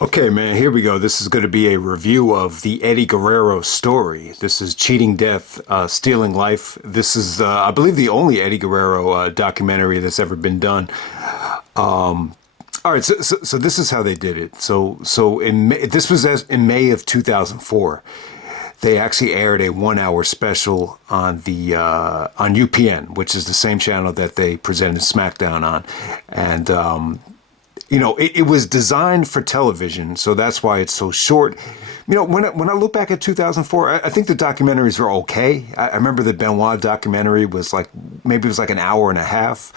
Okay, man, here we go. This is going to be a review of the Eddie Guerrero story. This is Cheating Death, Stealing Life. This is, I believe, the only Eddie Guerrero documentary that's ever been done. All right, so this is how they did it. So this was in May of 2004. They actually aired a 1 hour special on the on UPN, which is the same channel that they presented SmackDown on, and it was designed for television, so that's why it's so short. When I look back at 2004, I think the documentaries were okay. I remember the Benoit documentary was maybe it was like an hour and a half,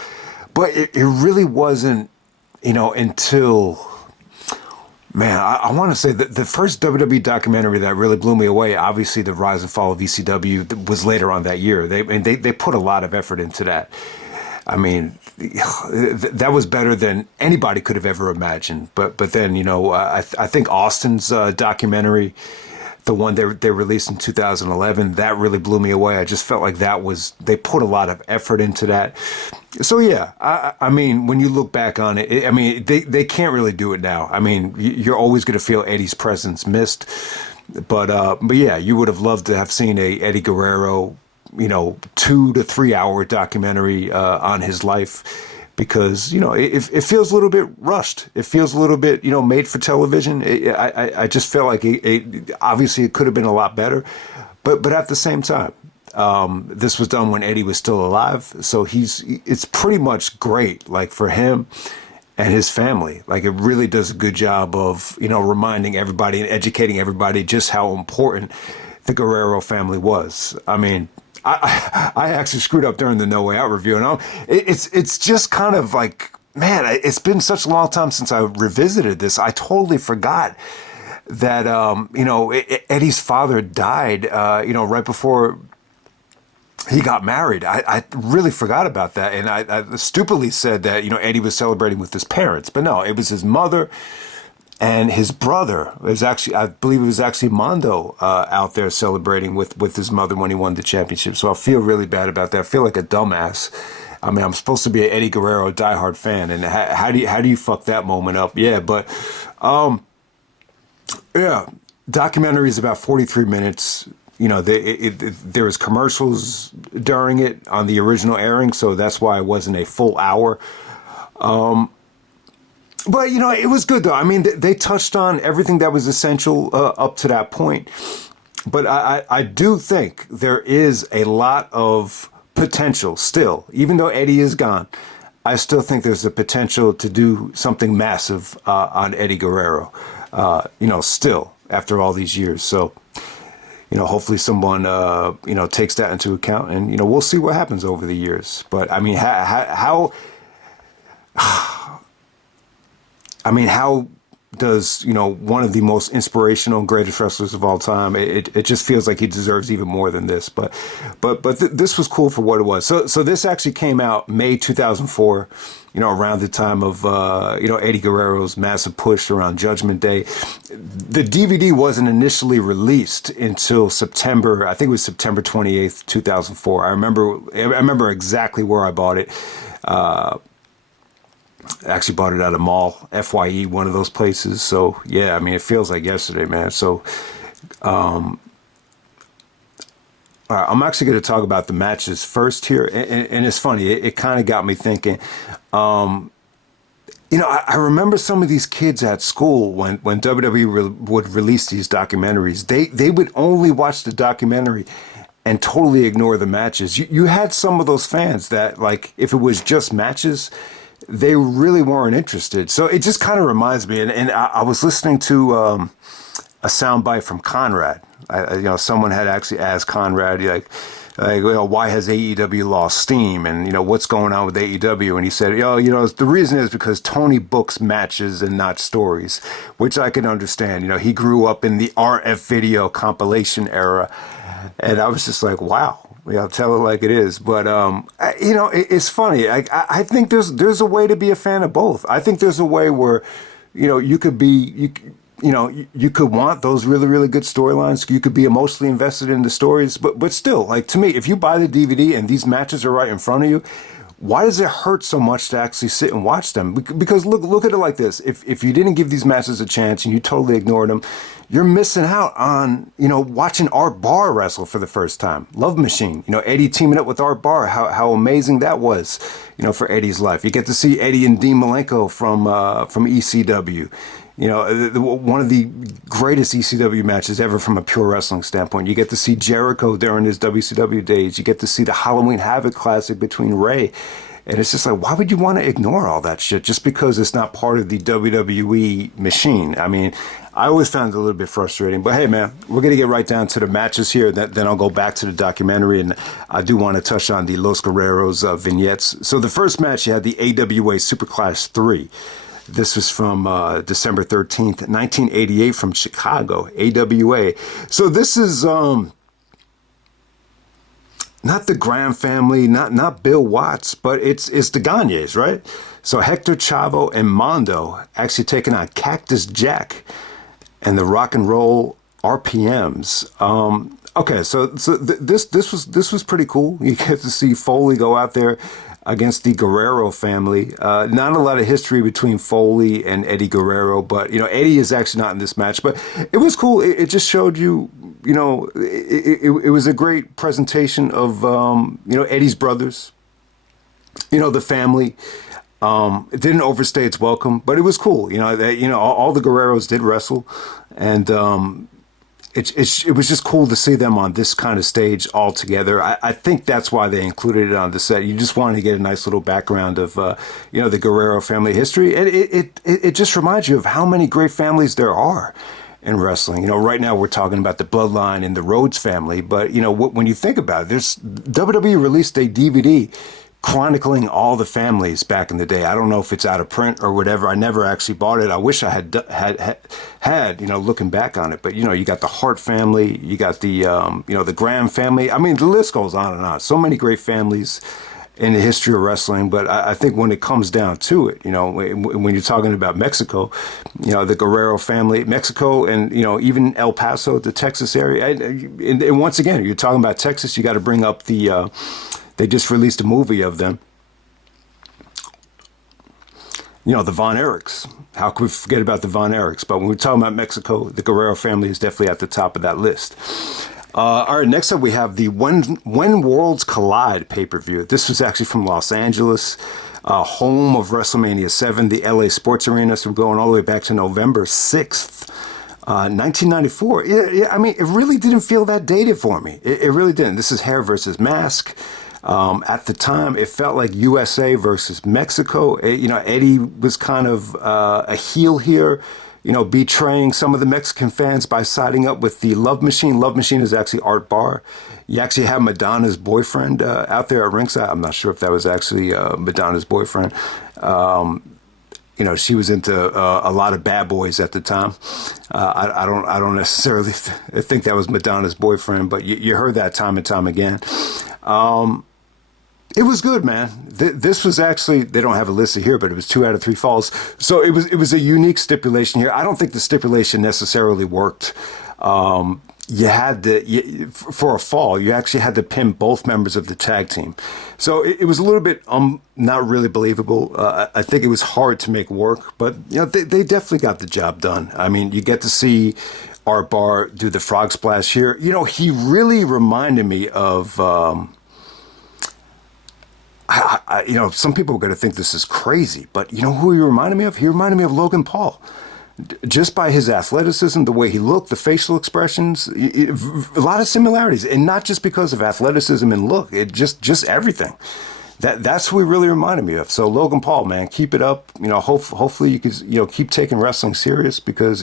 but it really wasn't, until, man, I want to say that the first WWE documentary that really blew me away, obviously the Rise and Fall of ECW, was later on that year. They put a lot of effort into that. I mean, that was better than anybody could have ever imagined. But then, I think Austin's documentary, the one they released in 2011, that really blew me away. I just felt like they put a lot of effort into that. So yeah, I mean, when you look back on it, I mean, they can't really do it now. I mean, you're always going to feel Eddie's presence missed. But yeah, you would have loved to have seen a Eddie Guerrero, 2 to 3 hour documentary on his life, because it feels a little bit rushed. It feels a little bit made for television. I just felt like obviously it could have been a lot better, but at the same time, this was done when Eddie was still alive, so it's pretty much great, like, for him and his family. Like, it really does a good job of reminding everybody and educating everybody just how important the Guerrero family was. I mean, I actually screwed up during the No Way Out review, and it's just kind of like, man, it's been such a long time since I revisited this. I totally forgot that Eddie's father died right before he got married. I really forgot about that, and I stupidly said that Eddie was celebrating with his parents, but no, it was his mother and his brother. I believe it was actually Mondo out there celebrating with his mother when he won the championship. So I feel really bad about that. I feel like a dumbass. I mean, I'm supposed to be an Eddie Guerrero diehard fan, and how do you fuck that moment up? Yeah, but yeah, documentary is about 43 minutes. There was commercials during it on the original airing, so that's why it wasn't a full hour. But, it was good, though. I mean, they touched on everything that was essential up to that point. But I do think there is a lot of potential still. Even though Eddie is gone, I still think there's a potential to do something massive on Eddie Guerrero, still, after all these years. So, hopefully someone, takes that into account. And, we'll see what happens over the years. But, I mean, how does, one of the most inspirational and greatest wrestlers of all time, it just feels like he deserves even more than this. But this was cool for what it was. So this actually came out May 2004, around the time of, Eddie Guerrero's massive push around Judgment Day. The DVD wasn't initially released until September, I think it was September 28th, 2004. I remember exactly where I bought it. I actually bought it at a mall, FYE, one of those places. So yeah, I mean, it feels like yesterday, man. So, all right, I'm actually going to talk about the matches first here, and it's funny. It kind of got me thinking. I remember some of these kids at school when WWE would release these documentaries. They would only watch the documentary and totally ignore the matches. You had some of those fans that, like, if it was just matches, they really weren't interested. So it just kind of reminds me, and I was listening to a soundbite from Conrad. Someone had actually asked Conrad, why has AEW lost steam, and what's going on with AEW? And he said, the reason is because Tony books matches and not stories, which I can understand. He grew up in the RF video compilation era, and I was just like, wow. I'll tell it like it is. But, it's funny. I think there's a way to be a fan of both. I think there's a way where, you could be, you could want those really, really good storylines. You could be emotionally invested in the stories. But still, like, to me, if you buy the DVD and these matches are right in front of you, why does it hurt so much to actually sit and watch them? Because look at it like this. If you didn't give these matches a chance and you totally ignored them, you're missing out on, watching Art Barr wrestle for the first time. Love Machine, Eddie teaming up with Art Barr, how amazing that was, for Eddie's life. You get to see Eddie and Dean Malenko from ECW. One of the greatest ECW matches ever from a pure wrestling standpoint. You get to see Jericho during his WCW days. You get to see the Halloween Havoc Classic between Ray. And it's just like, why would you want to ignore all that shit just because it's not part of the WWE machine? I mean, I always found it a little bit frustrating. But hey, man, we're going to get right down to the matches here. Then I'll go back to the documentary. And I do want to touch on the Los Guerreros vignettes. So the first match, you had the AWA Superclash 3. This was from December 13th, 1988 from Chicago, AWA. So this is not the Graham family, not Bill Watts, but it's the Gagnes, right? So Hector, Chavo, and Mondo actually taking on Cactus Jack and the Rock and Roll RPMs. Okay, so this was pretty cool. You get to see Foley go out there against the Guerrero family. Not a lot of history between Foley and Eddie Guerrero, but Eddie is actually not in this match. But it was cool. It just showed you, it was a great presentation of Eddie's brothers, the family. It didn't overstay its welcome, but it was cool. All the Guerreros did wrestle, and it was just cool to see them on this kind of stage all together. I think that's why they included it on the set. You just wanted to get a nice little background of, the Guerrero family history. And it just reminds you of how many great families there are in wrestling. Right now we're talking about the Bloodline and the Rhodes family. But, when you think about it, there's WWE released a DVD chronicling all the families back in the day. I don't know if it's out of print or whatever. I never actually bought it. I wish I had looking back on it. But, you got the Hart family, you got the, the Graham family. I mean, the list goes on and on. So many great families in the history of wrestling. But I think when it comes down to it, when you're talking about Mexico, the Guerrero family, Mexico, and, even El Paso, the Texas area. And once again, you're talking about Texas, you got to bring up the, they just released a movie of them. The Von Erichs. How could we forget about the Von Erichs? But when we're talking about Mexico, the Guerrero family is definitely at the top of that list. All right, next up we have the When Worlds Collide pay-per-view. This was actually from Los Angeles, home of WrestleMania 7, the LA Sports Arena. So we're going all the way back to November 6th. 1994. Yeah, I mean, it really didn't feel that dated for me. It really didn't. This is hair versus mask. At the time, it felt like USA versus Mexico. Eddie was kind of a heel here, betraying some of the Mexican fans by siding up with the Love Machine. Love Machine is actually Art Barr. You actually have Madonna's boyfriend out there at ringside. I'm not sure if that was actually Madonna's boyfriend. She was into a lot of bad boys at the time. I don't necessarily think that was Madonna's boyfriend, but you heard that time and time again. It was good, man. This was actually, they don't have a list here, but it was 2 out of 3 falls. So it was a unique stipulation here. I don't think the stipulation necessarily worked. You had to, for a fall, you actually had to pin both members of the tag team. So it was a little bit not really believable. I think it was hard to make work, but they definitely got the job done. I mean, you get to see Art Barr do the Frogsplash here. He really reminded me of some people are going to think this is crazy, but who he reminded me of? He reminded me of Logan Paul. Just by his athleticism, the way he looked, the facial expressions, a lot of similarities. And not just because of athleticism and look, it just everything. That's who he really reminded me of. So Logan Paul, man, keep it up. Hopefully you could, keep taking wrestling serious because,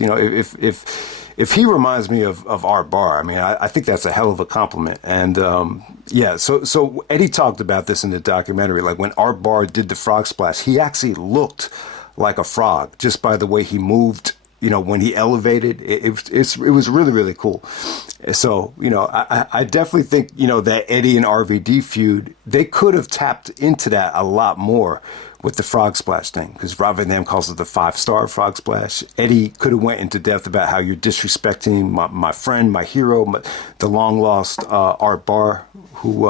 if he reminds me of Art Barr, I mean, I think that's a hell of a compliment. And so Eddie talked about this in the documentary. Like when Art Barr did the Frogsplash, he actually looked like a frog just by the way he moved. When he elevated, it was really, really cool. So, I definitely think, that Eddie and RVD feud, they could have tapped into that a lot more with the Frogsplash thing, because Rob Van Dam calls it the 5-star Frogsplash. Eddie could have went into depth about how you're disrespecting my friend, my hero, the long lost Art Barr, who,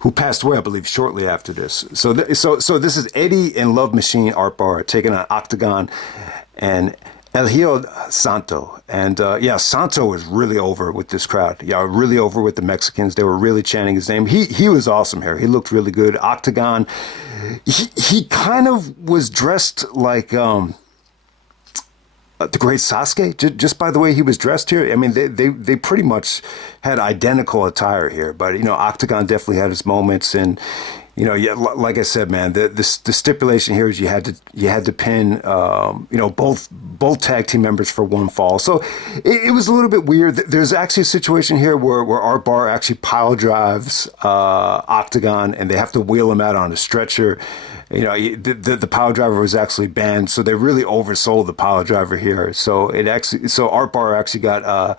who passed away, I believe, shortly after this. So this is Eddie and Love Machine Art Bar taking on Octagon and El Hijo Santo. And yeah, Santo was really over with this crowd. Yeah, really over with the Mexicans. They were really chanting his name. He was awesome here. He looked really good. Octagon, he kind of was dressed like the great Sasuke, just by the way he was dressed here. I mean, they pretty much had identical attire here, but Octagon definitely had his moments, and yeah, like I said, man, the stipulation here is you had to pin both tag team members for one fall. So it was a little bit weird. There's actually a situation here where Art Bar actually pile drives Octagon, and they have to wheel him out on a stretcher. The pile driver was actually banned, so they really oversold the pile driver here. So Art Bar actually got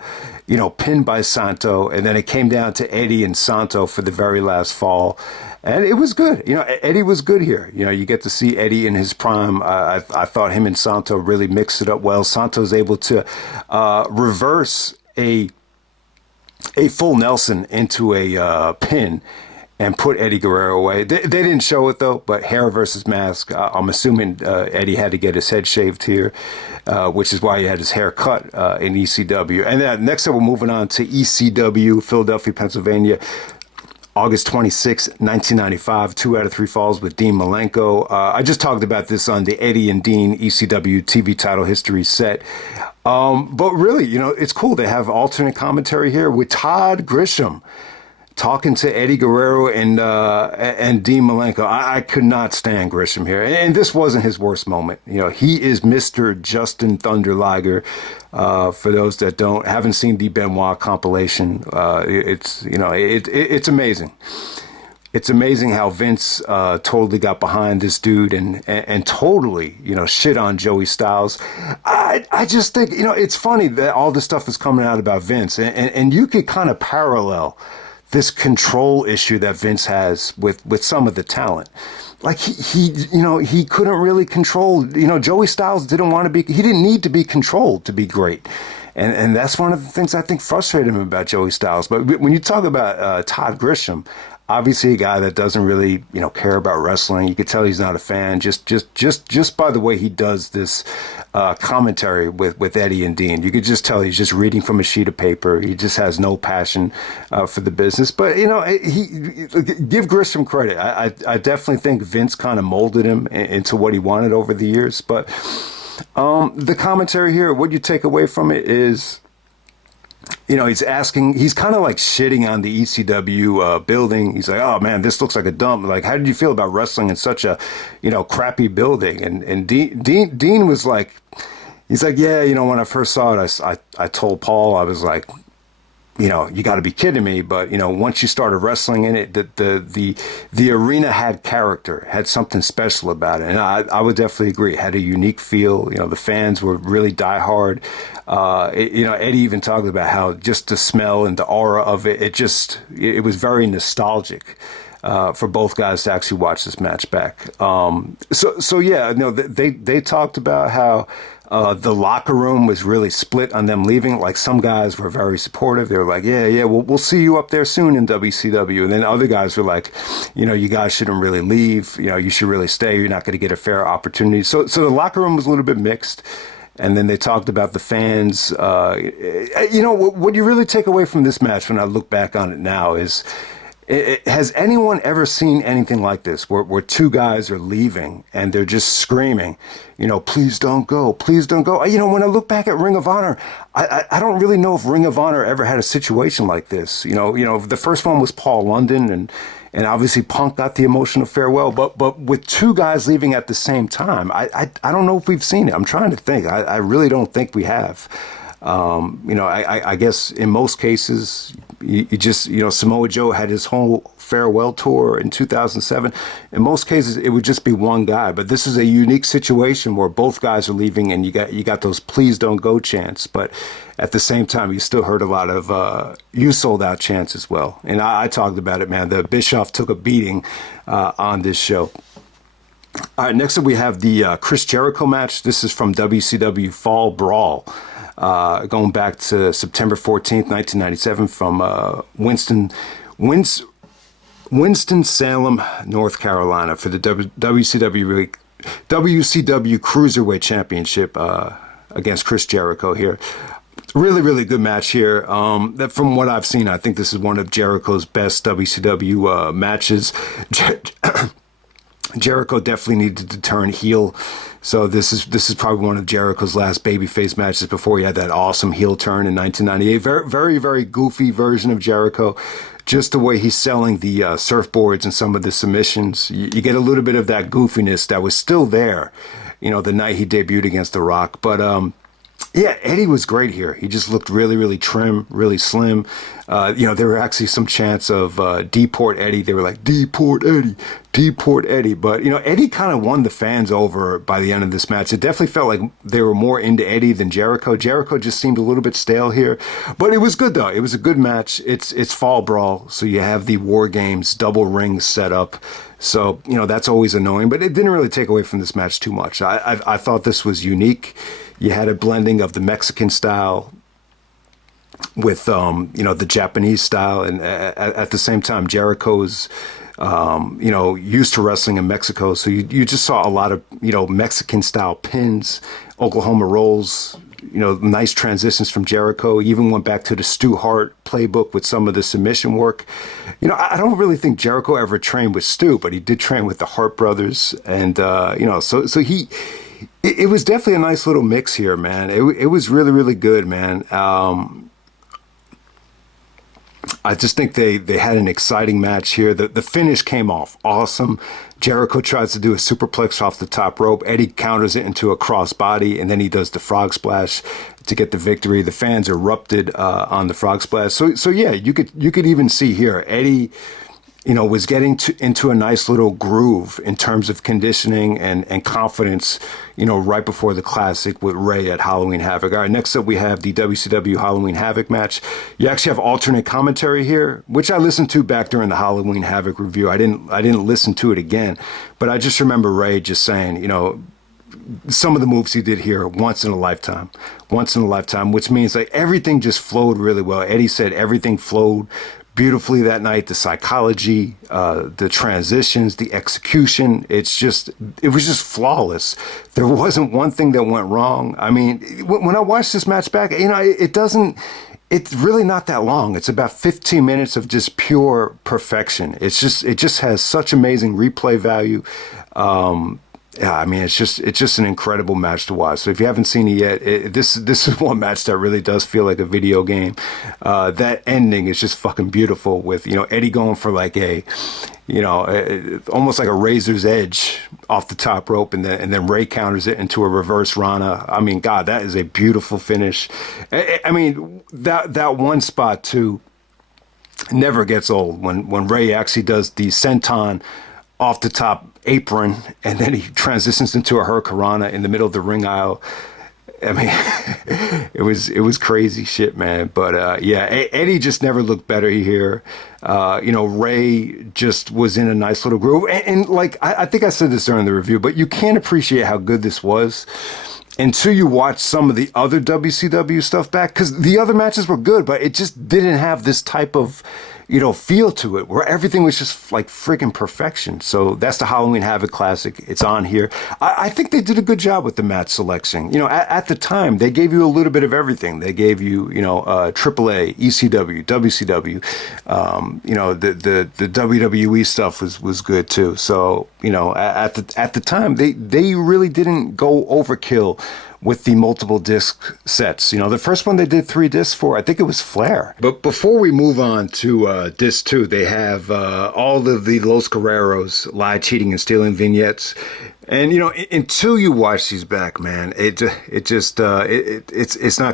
pinned by Santo, and then it came down to Eddie and Santo for the very last fall, and it was good. Eddie was good here. You get to see Eddie in his prime. I thought him and Santo really mixed it up well. Santo's able to reverse a full Nelson into a pin and put Eddie Guerrero away. They didn't show it, though, but hair versus mask. I'm assuming Eddie had to get his head shaved here, which is why he had his hair cut in ECW. And then next up, we're moving on to ECW, Philadelphia, Pennsylvania. August 26, 1995, 2 out of 3 falls with Dean Malenko. I just talked about this on the Eddie and Dean ECW TV title history set. But really, it's cool. They have alternate commentary here with Todd Grisham talking to Eddie Guerrero and Dean Malenko. I could not stand Grisham here. And this wasn't his worst moment. He is Mr. Justin Thunder Liger. For those that haven't seen the Benoit compilation, it's amazing. It's amazing how Vince totally got behind this dude and totally, shit on Joey Styles. I just think, it's funny that all this stuff is coming out about Vince, and you could kind of parallel this control issue that Vince has with some of the talent. Like he couldn't really control, Joey Styles he didn't need to be controlled to be great. And that's one of the things I think frustrated him about Joey Styles. But when you talk about Todd Grisham, obviously a guy that doesn't really, care about wrestling. You could tell he's not a fan just by the way he does this commentary with Eddie and Dean. You could just tell he's just reading from a sheet of paper. He just has no passion for the business. But he give Grisham credit. I definitely think Vince kind of molded him into what he wanted over the years. But the commentary here, what you take away from it is, he's kind of like shitting on the ECW building. He's like, oh man, this looks like a dump. Like, how did you feel about wrestling in such a, crappy building? And Dean was like, he's like, yeah, when I first saw it, I told Paul, I was like, you got to be kidding me. But, once you started wrestling in it, the arena had character, had something special about it. And I would definitely agree. It had a unique feel. The fans were really diehard. Eddie even talked about how just the smell and the aura of it, it was very nostalgic. For both guys to actually watch this match back. They talked about how the locker room was really split on them leaving. Like, some guys were very supportive. They were like, yeah, we'll see you up there soon in WCW. And then other guys were like, you guys shouldn't really leave. You should really stay. You're not going to get a fair opportunity. So the locker room was a little bit mixed. And then they talked about the fans. What you really take away from this match when I look back on it now is, has anyone ever seen anything like this where two guys are leaving and they're just screaming, please don't go, please don't go. When I look back at Ring of Honor, I don't really know if Ring of Honor ever had a situation like this. The first one was Paul London and obviously Punk got the emotional farewell, but with two guys leaving at the same time, I don't know if we've seen it. I'm trying to think. I really don't think we have. I guess in most cases, you just, Samoa Joe had his whole farewell tour in 2007. In most cases, it would just be one guy. But this is a unique situation where both guys are leaving and you got those please don't go chants. But at the same time, you still heard a lot of you sold out chants as well. And I talked about it, man. The Bischoff took a beating on this show. All right, next up we have the Chris Jericho match. This is from WCW Fall Brawl. Going back to September 14th, 1997 from Winston. Winston-Salem, North Carolina for the WCW Cruiserweight Championship against Chris Jericho here. Really, really good match here. From what I've seen, I think this is one of Jericho's best WCW matches. Jericho definitely needed to turn heel, so this is probably one of Jericho's last babyface matches before he had that awesome heel turn in 1998. Very, very, very goofy version of Jericho. Just the way he's selling the surfboards and some of the submissions, you get a little bit of that goofiness that was still there, the night he debuted against The Rock. But yeah, Eddie was great here. He just looked really, really trim, really slim. There were actually some chants of deport Eddie. They were like, deport Eddie, deport Eddie. But, Eddie kind of won the fans over by the end of this match. It definitely felt like they were more into Eddie than Jericho. Jericho just seemed a little bit stale here. But it was good, though. It was a good match. It's Fall Brawl, so you have the War Games double ring set up. So, that's always annoying. But it didn't really take away from this match too much. I thought this was unique. You had a blending of the Mexican style with, the Japanese style. And at the same time, Jericho's, used to wrestling in Mexico. So you just saw a lot of, Mexican style pins, Oklahoma rolls, nice transitions from Jericho. He even went back to the Stu Hart playbook with some of the submission work. I don't really think Jericho ever trained with Stu, but he did train with the Hart brothers. And, so it was definitely a nice little mix here, man. It was really, really good, man. I just think they had an exciting match here. The finish came off awesome. Jericho tries to do a superplex off the top rope. Eddie counters it into a crossbody, and then he does the Frogsplash to get the victory. The fans erupted on the Frogsplash. So yeah, you could even see here Eddie, was getting into a nice little groove in terms of conditioning and confidence, right before the Classic with Ray at Halloween Havoc. All right, next up we have the WCW Halloween Havoc match. You actually have alternate commentary here, which I listened to back during the Halloween Havoc review. I didn't listen to it again, but I just remember Ray just saying, some of the moves he did here once in a lifetime, which means like everything just flowed really well. Eddie said everything flowed beautifully that night. The psychology, the transitions, the execution, it was just flawless. There wasn't one thing that went wrong. I mean, when I watched this match back, it's really not that long. It's about 15 minutes of just pure perfection. It just has such amazing replay value. Yeah, I mean, it's just an incredible match to watch. So if you haven't seen it yet, this is one match that really does feel like a video game. That ending is just fucking beautiful with, Eddie going for like almost like a razor's edge off the top rope, and then Ray counters it into a reverse Rana. I mean, God, that is a beautiful finish. I mean, that one spot too never gets old when Ray actually does the senton off the top apron, and then he transitions into a hurricanrana in the middle of the ring aisle. I mean, it was crazy shit, man. But yeah, Eddie just never looked better here. Ray just was in a nice little groove, and like I think I said this during the review, but you can't appreciate how good this was until you watch some of the other WCW stuff back, because the other matches were good, but it just didn't have this type of feel to it, where everything was just like freaking perfection. So that's the Halloween Havoc Classic. It's on here. I think they did a good job with the match selection. At the time, they gave you a little bit of everything. They gave you, AAA, ECW, WCW, the WWE stuff was good too. So, at the time, they really didn't go overkill with the multiple disc sets. The first one they did 3 discs for, I think it was Flair. But before we move on to disc 2, they have all of the Los Guerreros lie, cheating, and stealing vignettes. And until you watch these back, man, it's not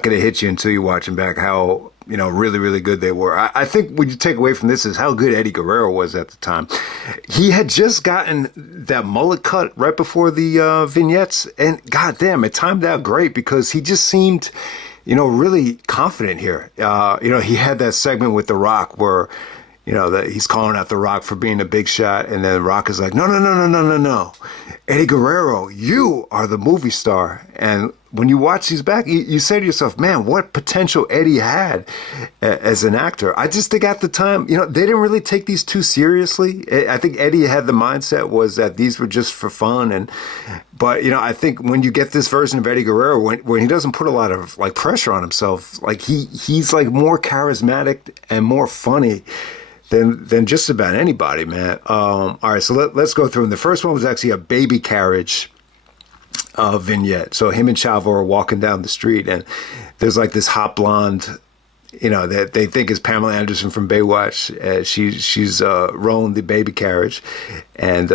going to hit you until you watch them back how really, really good they were. I think what you take away from this is how good Eddie Guerrero was at the time. He had just gotten that mullet cut right before the vignettes, and goddamn, it timed out great because he just seemed, really confident here. He had that segment with The Rock where, that he's calling out The Rock for being a big shot, and then Rock is like, no. Eddie Guerrero, you are the movie star. And when you watch these back, you say to yourself, man, what potential Eddie had as an actor. I just think at the time, you know, they didn't really take these too seriously. I think Eddie had the mindset was that these were just for fun. But, you know, I think when you get this version of Eddie Guerrero, when he doesn't put a lot of like pressure on himself, like he's like more charismatic and more funny than just about anybody, man. All right, so let's go through them. The first one was actually a baby carriage vignette. So him and Chavo are walking down the street, and there's like this hot blonde, you know, that they think is Pamela Anderson from Baywatch. She's rolling the baby carriage, and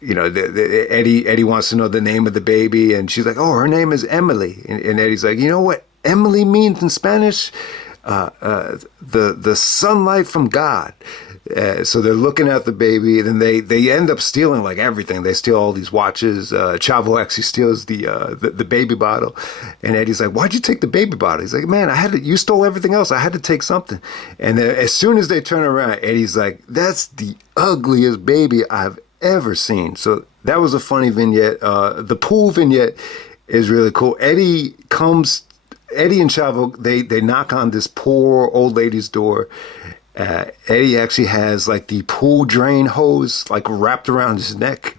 you know, Eddie wants to know the name of the baby, and she's like, oh, her name is Emily, and Eddie's like, you know what Emily means in Spanish? The sunlight from God. So they're looking at the baby, then they end up stealing like everything. They steal all these watches. Chavo actually steals the baby bottle, and Eddie's like, "Why'd you take the baby bottle?" He's like, "Man, you stole everything else. I had to take something." And then as soon as they turn around, Eddie's like, "That's the ugliest baby I've ever seen." So that was a funny vignette. The pool vignette is really cool. Eddie and Chavo, they knock on this poor old lady's door. Eddie actually has like the pool drain hose like wrapped around his neck,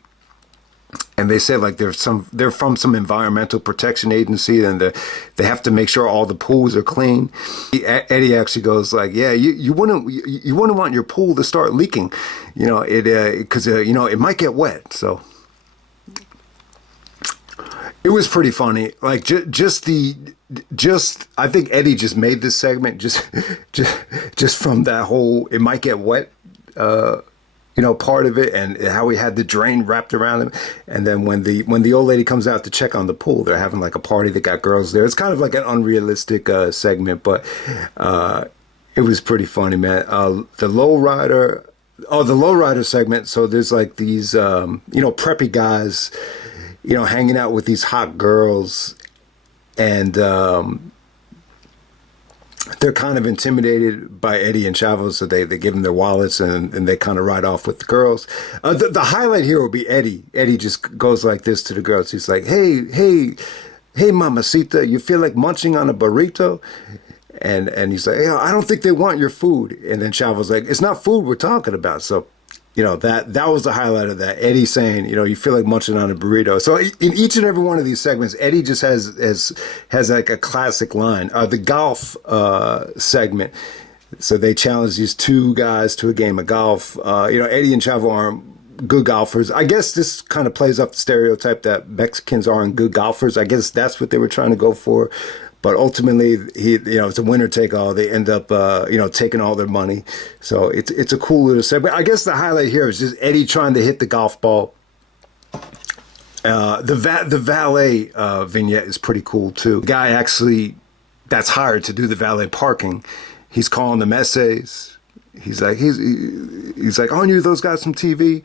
and they said like they're from some environmental protection agency, and they have to make sure all the pools are clean. Eddie actually goes like, yeah, you wouldn't want your pool to start leaking, you know, because you know it might get wet. So it was pretty funny. Like I think Eddie just made this segment just from that whole it might get wet, you know, part of it, and how he had the drain wrapped around him. And then when the old lady comes out to check on the pool, they're having like a party. They got girls there. It's kind of like an unrealistic segment, but it was pretty funny, man. The lowrider segment. So there's like these, you know, preppy guys, you know, hanging out with these hot girls, and they're kind of intimidated by Eddie and Chavo, so they give them their wallets, and they kind of ride off with the girls. The highlight here will be Eddie. Eddie just goes like this to the girls. He's like, hey, mamacita, you feel like munching on a burrito? And he's like, I don't think they want your food. And then Chavo's like, it's not food we're talking about. So, you know, that was the highlight of that. Eddie saying, you know, you feel like munching on a burrito. So in each and every one of these segments, Eddie just has like a classic line. The golf segment. So they challenge these two guys to a game of golf. You know, Eddie and Chavo aren't good golfers. I guess this kind of plays up the stereotype that Mexicans aren't good golfers. I guess that's what they were trying to go for. But ultimately, you know, it's a winner take all. They end up, you know, taking all their money. So it's a cool little segment. I guess the highlight here is just Eddie trying to hit the golf ball. The valet vignette is pretty cool too. The guy actually that's hired to do the valet parking, he's calling them essays. He's like, aren't you those guys from TV?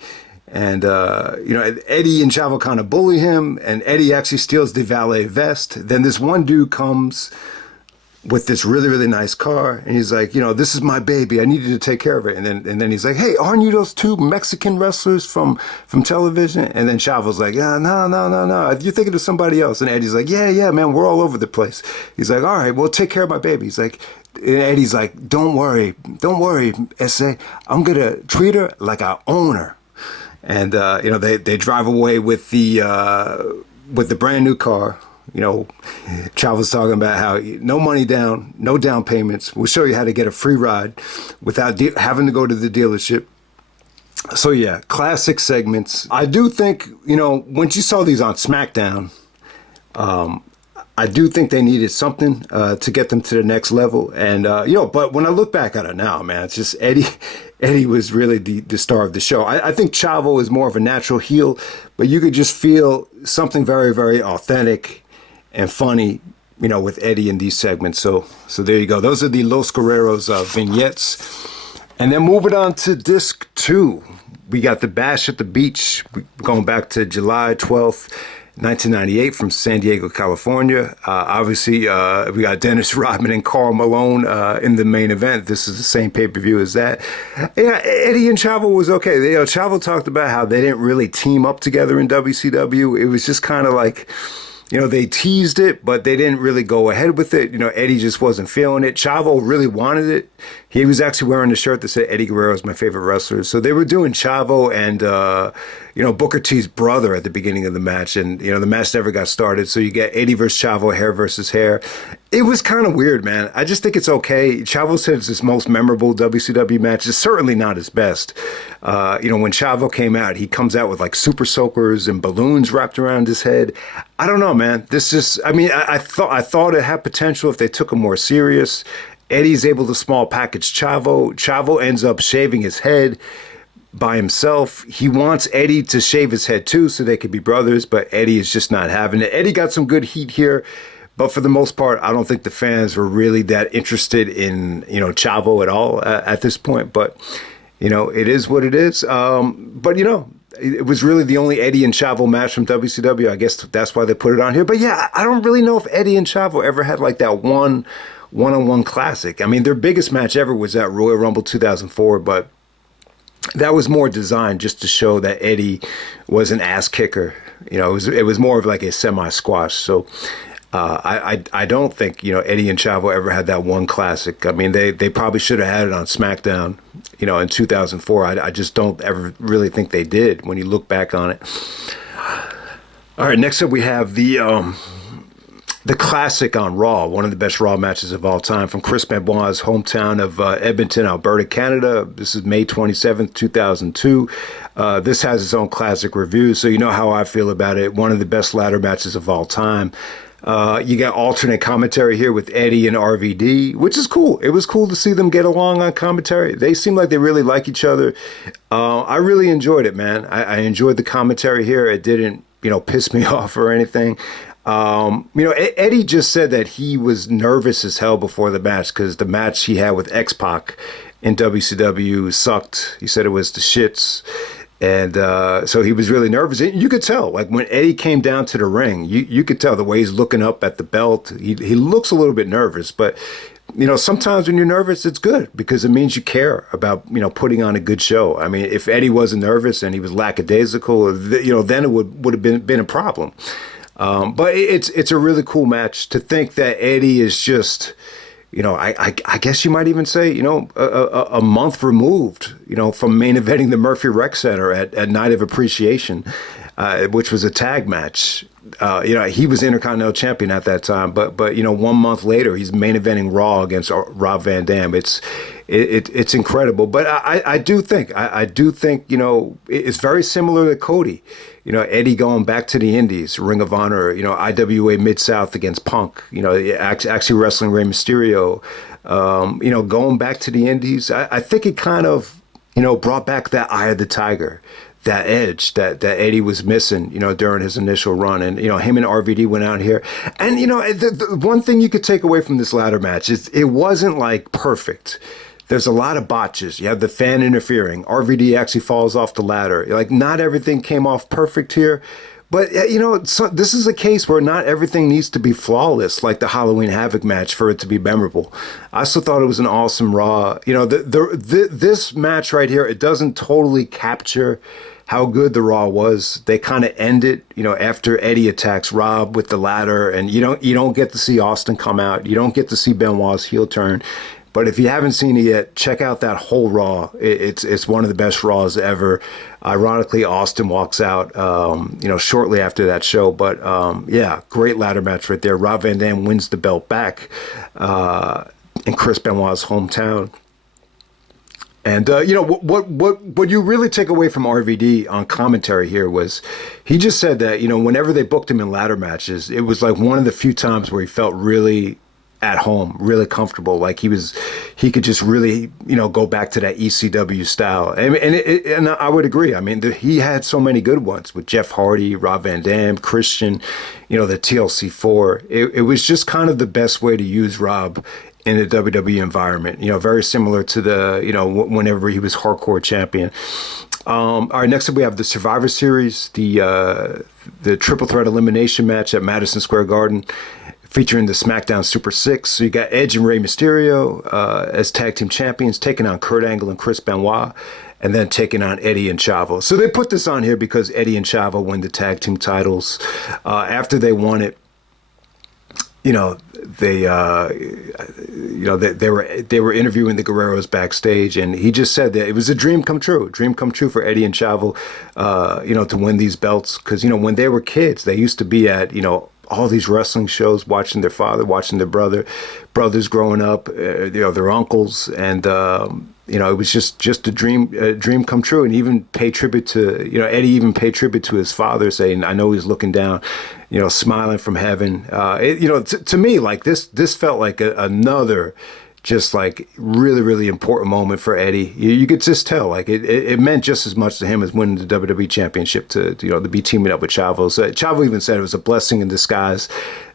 And, you know, Eddie and Chavo kind of bully him, and Eddie actually steals the valet vest. Then this one dude comes with this really, really nice car, and he's like, you know, this is my baby. I need you to take care of it. And then he's like, hey, aren't you those two Mexican wrestlers from television? And then Chavo's like, yeah, no. You're thinking of somebody else. And Eddie's like, yeah, man, we're all over the place. He's like, all right, well, take care of my baby. He's like, and Eddie's like, don't worry, Esse. I'm going to treat her like I own her. And, you know, they drive away with the brand new car. You know, Chavo's talking about how no money down, no down payments. We'll show you how to get a free ride without having to go to the dealership. So, yeah, classic segments. I do think, you know, once you saw these on SmackDown, I do think they needed something to get them to the next level. And, you know, but when I look back at it now, man, it's just Eddie was really the star of the show. I think Chavo is more of a natural heel, but you could just feel something very, very authentic and funny, you know, with Eddie in these segments. So there you go. Those are the Los Guerreros vignettes. And then moving on to disc 2, we got the Bash at the Beach, going back to July 12th, 1998 from San Diego, California. Obviously, we got Dennis Rodman and Karl Malone in the main event. This is the same pay-per-view as that. Yeah, Eddie and Chavo was okay. You know, Chavo talked about how they didn't really team up together in WCW. It was just kind of like, they teased it, but they didn't really go ahead with it. Eddie just wasn't feeling it. Chavo really wanted it. He was actually wearing a shirt that said Eddie Guerrero is my favorite wrestler. So they were doing Chavo and, Booker T's brother at the beginning of the match. And, the match never got started. So you get Eddie versus Chavo, hair versus hair. It was kind of weird, man. I just think it's okay. Chavo said it's his most memorable WCW match. It's certainly not his best. When Chavo came out, he comes out with like super soakers and balloons wrapped around his head. I don't know, man. I thought it had potential if they took him more serious. Eddie's able to small package Chavo. Chavo ends up shaving his head by himself. He wants Eddie to shave his head too so they could be brothers, but Eddie is just not having it. Eddie got some good heat here, but for the most part, I don't think the fans were really that interested in, Chavo at all at this point. But, it is what it is. It was really the only Eddie and Chavo match from WCW. I guess that's why they put it on here. But yeah, I don't really know if Eddie and Chavo ever had like that one-on-one classic. I mean, their biggest match ever was at Royal Rumble 2004, but that was more designed just to show that Eddie was an ass kicker. It was more of like a semi-squash. So I don't think, Eddie and Chavo ever had that one classic. I mean, they probably should have had it on SmackDown, in 2004. I just don't ever really think they did when you look back on it. All right, next up we have the classic on Raw, one of the best Raw matches of all time, from Chris Benoit's hometown of Edmonton, Alberta, Canada. This is May 27th, 2002. This has its own classic review, so you know how I feel about it. One of the best ladder matches of all time. You got alternate commentary here with Eddie and RVD, which is cool. It was cool to see them get along on commentary. They seem like they really like each other. I really enjoyed it, man. I enjoyed the commentary here. It didn't, piss me off or anything. Eddie just said that he was nervous as hell before the match because the match he had with X-Pac in WCW sucked. He said it was the shits. And so he was really nervous. You could tell, like when Eddie came down to the ring, you could tell the way he's looking up at the belt. He looks a little bit nervous, but sometimes when you're nervous, it's good because it means you care about, putting on a good show. I mean, if Eddie wasn't nervous and he was lackadaisical, then it would have been a problem. But it's a really cool match. To think that Eddie is just, I guess you might even say, a month removed, from main eventing the Murphy Rec Center at Night of Appreciation, which was a tag match. He was Intercontinental Champion at that time, but 1 month later, he's main eventing Raw against Rob Van Dam. It's incredible. But I do think, it's very similar to Cody. Eddie going back to the Indies, Ring of Honor, IWA Mid-South against Punk, actually wrestling Rey Mysterio, going back to the Indies. I think it kind of, brought back that eye of the tiger, that edge that Eddie was missing, during his initial run. And, him and RVD went out here. And, the one thing you could take away from this ladder match is it wasn't like perfect. There's a lot of botches. You have the fan interfering. RVD actually falls off the ladder. Like, not everything came off perfect here. But, this is a case where not everything needs to be flawless, like the Halloween Havoc match, for it to be memorable. I still thought it was an awesome Raw. This match right here, it doesn't totally capture how good the Raw was. They kind of end it, after Eddie attacks Rob with the ladder, and you don't get to see Austin come out. You don't get to see Benoit's heel turn. But if you haven't seen it yet, check out that whole Raw. It's one of the best Raws ever. Ironically, Austin walks out, shortly after that show. But yeah, great ladder match right there. Rob Van Dam wins the belt back in Chris Benoit's hometown. And what you really take away from RVD on commentary here was he just said that whenever they booked him in ladder matches, it was like one of the few times where he felt really at home, really comfortable, like he could just really go back to that ECW style. And I would agree. I mean, he had so many good ones with Jeff Hardy, Rob Van Dam, Christian, the TLC4. It was just kind of the best way to use Rob in the WWE environment, very similar to the, whenever he was hardcore champion. All right, next up we have the Survivor Series, the triple threat elimination match at Madison Square Garden, featuring the SmackDown Super Six. So you got Edge and Rey Mysterio as tag team champions, taking on Kurt Angle and Chris Benoit. and then taking on Eddie and Chavo. So they put this on here because Eddie and Chavo win the tag team titles. After they won it, you know, they were interviewing the Guerreros backstage, and he just said that it was a dream come true for Eddie and Chavo, to win these belts. Because, when they were kids, they used to be at, all these wrestling shows, watching their father, watching their brothers growing up, their uncles, and it was just a dream come true. And even pay tribute to, Eddie even paid tribute to his father, saying, "I know he's looking down, smiling from heaven." To me, like this felt like another just like really, really important moment for Eddie. You could just tell, like it meant just as much to him as winning the WWE Championship to be teaming up with Chavo. So Chavo even said it was a blessing in disguise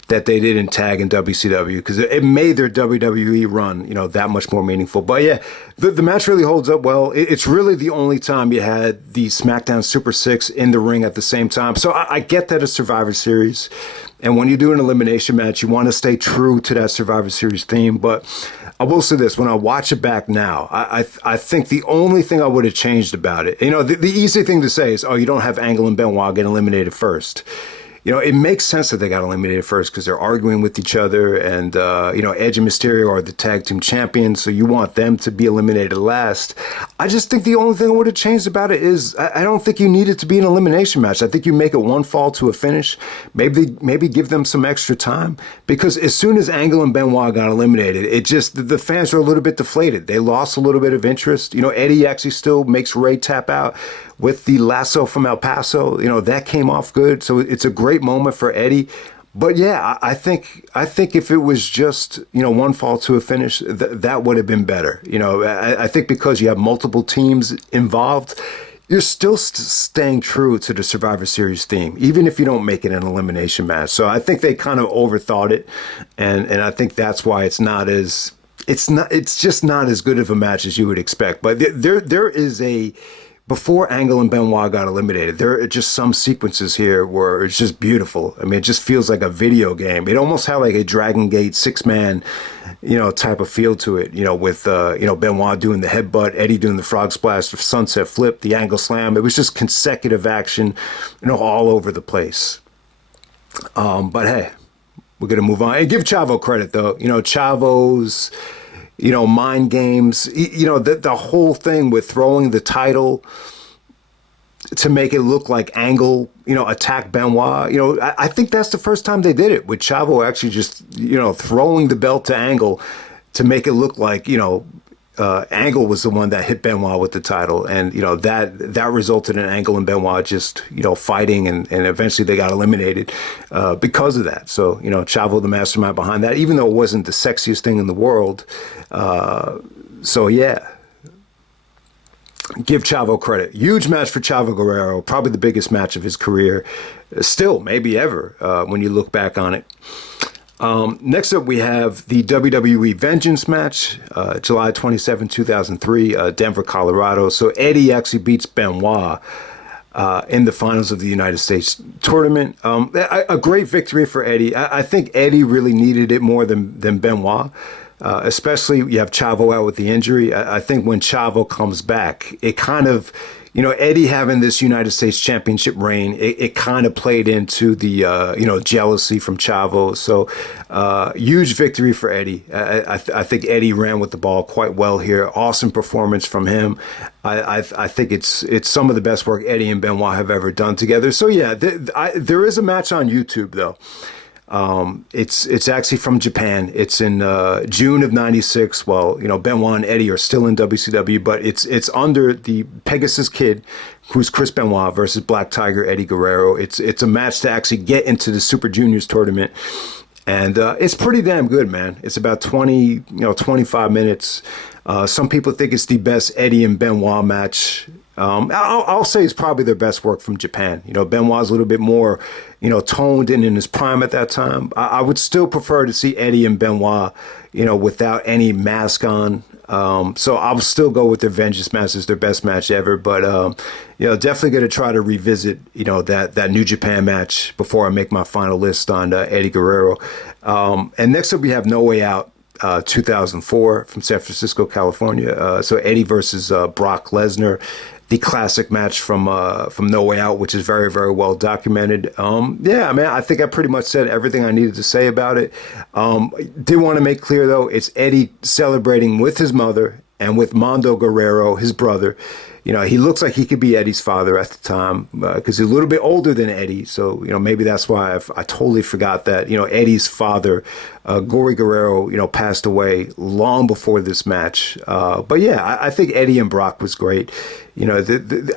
that they didn't tag in WCW, because it made their WWE run, that much more meaningful. But yeah, the match really holds up well. It's really the only time you had the SmackDown Super Six in the ring at the same time. So I get that it's Survivor Series, and when you do an elimination match, you want to stay true to that Survivor Series theme. But I will say this, when I watch it back now, I think the only thing I would have changed about it, the easy thing to say is, oh, you don't have Angle and Benoit get eliminated first. It makes sense that they got eliminated first because they're arguing with each other, and, Edge and Mysterio are the tag team champions, so you want them to be eliminated last. I just think the only thing I would have changed about it is I don't think you need it to be an elimination match. I think you make it one fall to a finish, maybe give them some extra time, because as soon as Angle and Benoit got eliminated, the fans were a little bit deflated. They lost a little bit of interest. Eddie actually still makes Ray tap out with the lasso from El Paso. That came off good. So it's a great moment for Eddie. But yeah, I think if it was just, one fall to a finish, that would have been better. I think because you have multiple teams involved, you're still staying true to the Survivor Series theme, even if you don't make it an elimination match. So I think they kind of overthought it. And I think that's why it's just not as good of a match as you would expect. But there is before Angle and Benoit got eliminated, there are just some sequences here where it's just beautiful. I mean, it just feels like a video game. It almost had like a Dragon Gate 6-man, type of feel to it, with, Benoit doing the headbutt, Eddie doing the frog splash, the sunset flip, the angle slam. It was just consecutive action, all over the place. But hey, we're going to move on. And give Chavo credit, though. Chavo's mind games, the whole thing with throwing the title to make it look like Angle, attack Benoit. I think that's the first time they did it, with Chavo actually just, throwing the belt to Angle to make it look like, Angle was the one that hit Benoit with the title. And, that resulted in Angle and Benoit just, fighting, and eventually they got eliminated because of that. So, Chavo, the mastermind behind that, even though it wasn't the sexiest thing in the world. So, yeah. Give Chavo credit. Huge match for Chavo Guerrero. Probably the biggest match of his career. Still, maybe ever, when you look back on it. Next up, we have the WWE Vengeance match, July 27, 2003, Denver, Colorado. So Eddie actually beats Benoit in the finals of the United States tournament. A great victory for Eddie. I think Eddie really needed it more than Benoit. Especially you have Chavo out with the injury. I think when Chavo comes back, it kind of, Eddie having this United States Championship reign, it kind of played into the, jealousy from Chavo. So huge victory for Eddie. I think Eddie ran with the ball quite well here. Awesome performance from him. I think it's some of the best work Eddie and Benoit have ever done together. So yeah, there is a match on YouTube though. It's actually from Japan. It's in June of '96. Well, Benoit and Eddie are still in WCW, but it's under the Pegasus Kid, who's Chris Benoit, versus Black Tiger Eddie Guerrero. It's a match to actually get into the Super Juniors tournament, and it's pretty damn good, man. It's about 25 minutes. Some people think it's the best Eddie and Benoit match. I'll say it's probably their best work from Japan. Benoit's a little bit more, toned and in his prime at that time. I would still prefer to see Eddie and Benoit, without any mask on. So I'll still go with their Vengeance match as their best match ever. But, definitely going to try to revisit, that New Japan match before I make my final list on Eddie Guerrero. And next up we have No Way Out. 2004 from San Francisco, California. So Eddie versus Brock Lesnar, the classic match from No Way Out, which is very, very well documented. Yeah, I mean, I think I pretty much said everything I needed to say about it. Did want to make clear, though, it's Eddie celebrating with his mother and with Mondo Guerrero, his brother. You know, he looks like he could be Eddie's father at the time because he's a little bit older than Eddie. So, you know, maybe that's why I totally forgot that, you know, Eddie's father, Gory Guerrero, you know, passed away long before this match. But yeah, I think Eddie and Brock was great. You know,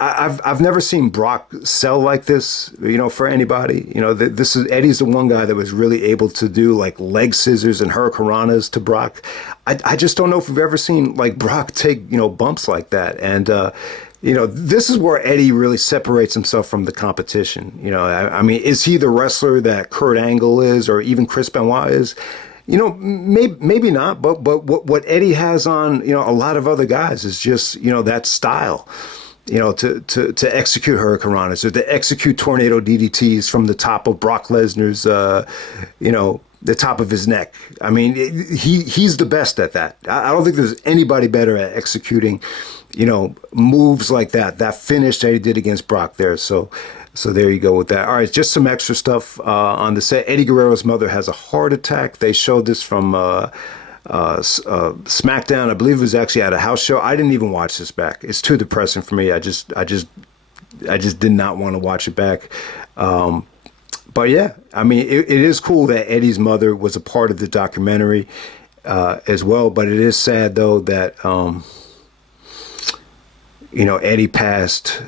I've never seen Brock sell like this, you know, for anybody. You know, this is Eddie's the one guy that was really able to do like leg scissors and hurricanranas to Brock. I just don't know if we've ever seen like Brock take, you know, bumps like that. And, you know, this is where Eddie really separates himself from the competition. You know, I mean, is he the wrestler that Kurt Angle is or even Chris Benoit is? You know, maybe not, but what Eddie has on, you know, a lot of other guys is just, you know, that style, you know, to execute hurricanranas or to execute tornado DDTs from the top of Brock Lesnar's, you know, the top of his neck. I mean, he's the best at that. I don't think there's anybody better at executing, you know, moves like that. That finish that he did against Brock there. So there you go with that. All right, just some extra stuff on the set. Eddie Guerrero's mother has a heart attack. They showed this from SmackDown. I believe it was actually at a house show. I didn't even watch this back. It's too depressing for me. I just did not want to watch it back. But yeah, I mean, it is cool that Eddie's mother was a part of the documentary as well. But it is sad though that you know, Eddie passed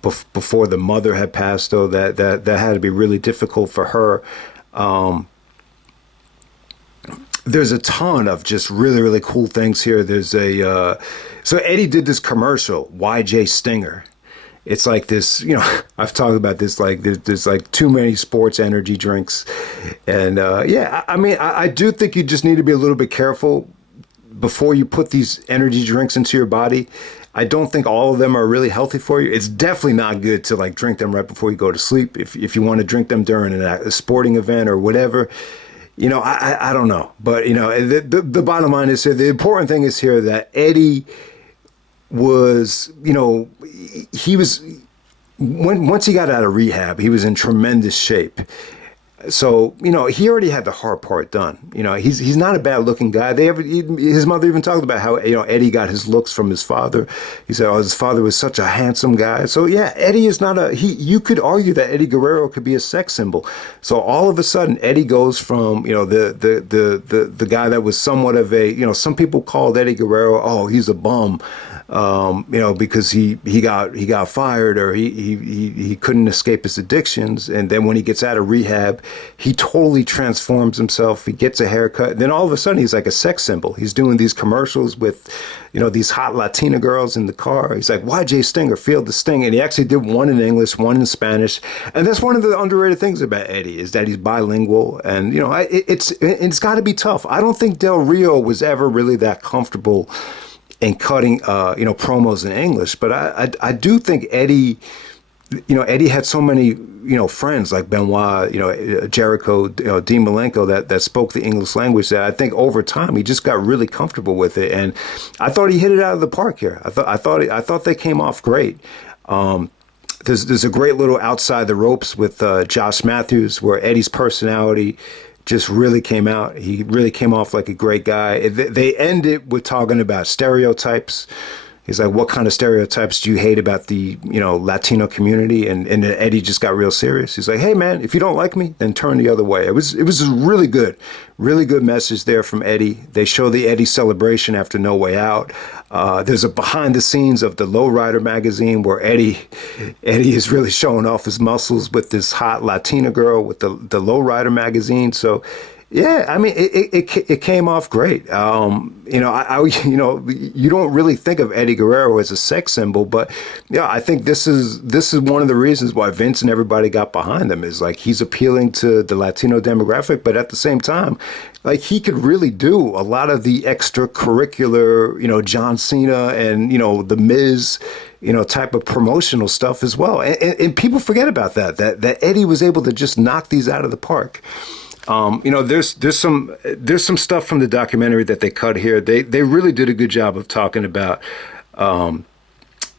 before the mother had passed, though. That had to be really difficult for her. There's a ton of just really, really cool things here. There's so Eddie did this commercial, YJ Stinger. It's like this, you know, I've talked about this, like there's like too many sports energy drinks. And yeah, I mean, I do think you just need to be a little bit careful before you put these energy drinks into your body. I don't think all of them are really healthy for you. It's definitely not good to like drink them right before you go to sleep. If you want to drink them during a sporting event or whatever, you know, I don't know. But, you know, the bottom line is here, the important thing is here that Eddie was, you know, he was, once he got out of rehab, he was in tremendous shape. So, you know, he already had the hard part done. You know, he's not a bad looking guy. His mother even talked about how, you know, Eddie got his looks from his father. He said, oh, his father was such a handsome guy. So yeah, Eddie is not you could argue that Eddie Guerrero could be a sex symbol. So all of a sudden Eddie goes from, you know, the guy that was somewhat of a, you know, some people called Eddie Guerrero, oh, he's a bum. You know, because he got fired or he couldn't escape his addictions. And then when he gets out of rehab, he totally transforms himself. He gets a haircut. And then all of a sudden he's like a sex symbol. He's doing these commercials with, you know, these hot Latina girls in the car. He's like, YJ Stinger, feel the sting. And he actually did one in English, one in Spanish. And that's one of the underrated things about Eddie is that he's bilingual. And, you know, it's got to be tough. I don't think Del Rio was ever really that comfortable and cutting, you know, promos in English. But I do think Eddie, you know, Eddie had so many, you know, friends like Benoit, you know, Jericho, you know, Dean Malenko that spoke the English language that I think over time he just got really comfortable with it. And I thought he hit it out of the park here. I thought they came off great. There's a great little outside the ropes with Josh Matthews where Eddie's personality just really came out. He really came off like a great guy. They ended with talking about stereotypes. He's like, what kind of stereotypes do you hate about the, you know, Latino community? And then Eddie just got real serious. He's like, hey, man, if you don't like me, then turn the other way. It was a really good message there from Eddie. They show the Eddie celebration after No Way Out. There's a behind the scenes of the Lowrider magazine where Eddie is really showing off his muscles with this hot Latina girl with the Lowrider magazine. So, yeah, I mean, it came off great. You know, you know, you don't really think of Eddie Guerrero as a sex symbol, but yeah, I think this is one of the reasons why Vince and everybody got behind him is like he's appealing to the Latino demographic, but at the same time, like he could really do a lot of the extracurricular, you know, John Cena and, you know, the Miz, you know, type of promotional stuff as well. And people forget about that Eddie was able to just knock these out of the park. There's some stuff from the documentary that they cut here. They really did a good job of talking about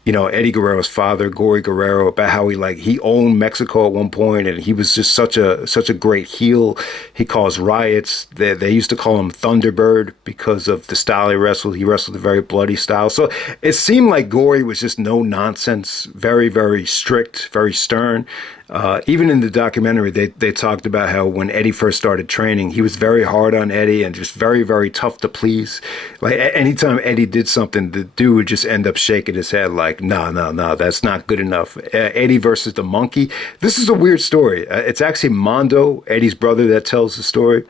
Eddie Guerrero's father, Gory Guerrero, about how he owned Mexico at one point, and he was just such a great heel. He caused riots. They used to call him Thunderbird because of the style he wrestled. He wrestled a very bloody style. So it seemed like Gory was just no nonsense, very, very strict, very stern. Even in the documentary, they talked about how when Eddie first started training, he was very hard on Eddie and just very, very tough to please. Like anytime Eddie did something, the dude would just end up shaking his head like, no, that's not good enough. Eddie versus the Monkey. This is a weird story. It's actually Mondo, Eddie's brother, that tells the story.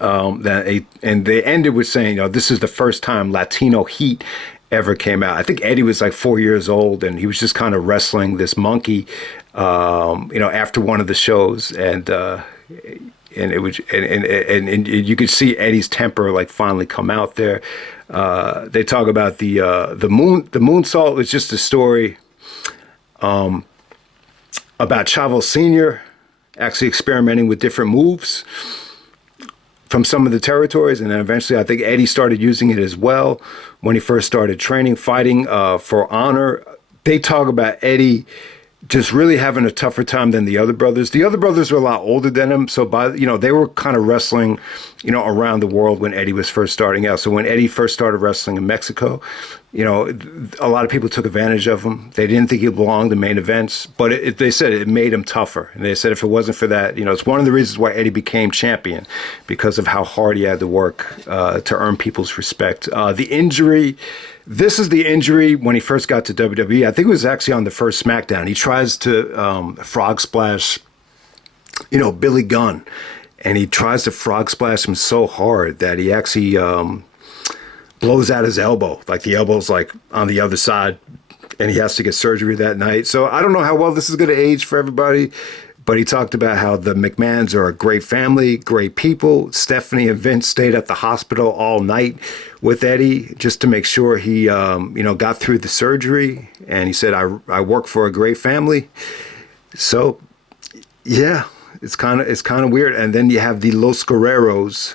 And they ended with saying, this is the first time Latino Heat ever came out. I think Eddie was like 4 years old, and he was just kind of wrestling this monkey, after one of the shows, and it was, and you could see Eddie's temper like finally come out there. They talk about the moonsault was just a story about Chavo Sr. actually experimenting with different moves from some of the territories, and then eventually I think Eddie started using it as well when he first started training, fighting for honor. They talk about Eddie just really having a tougher time than the other brothers. The other brothers were a lot older than him, so they were kind of wrestling, around the world when Eddie was first starting out. So when Eddie first started wrestling in Mexico, a lot of people took advantage of him. They didn't think he belonged in main events, but they said it made him tougher. And they said if it wasn't for that, it's one of the reasons why Eddie became champion, because of how hard he had to work to earn people's respect. The injury. This is the injury when he first got to WWE. I think it was actually on the first SmackDown. He tries to frog splash, Billy Gunn. And he tries to frog splash him so hard that he actually blows out his elbow. Like the elbow's like on the other side, and he has to get surgery that night. So I don't know how well this is going to age for everybody. But he talked about how the McMahons are a great family, great people. Stephanie and Vince stayed at the hospital all night with Eddie just to make sure he, got through the surgery. And he said, I work for a great family. So, yeah, it's kind of weird. And then you have the Los Guerreros.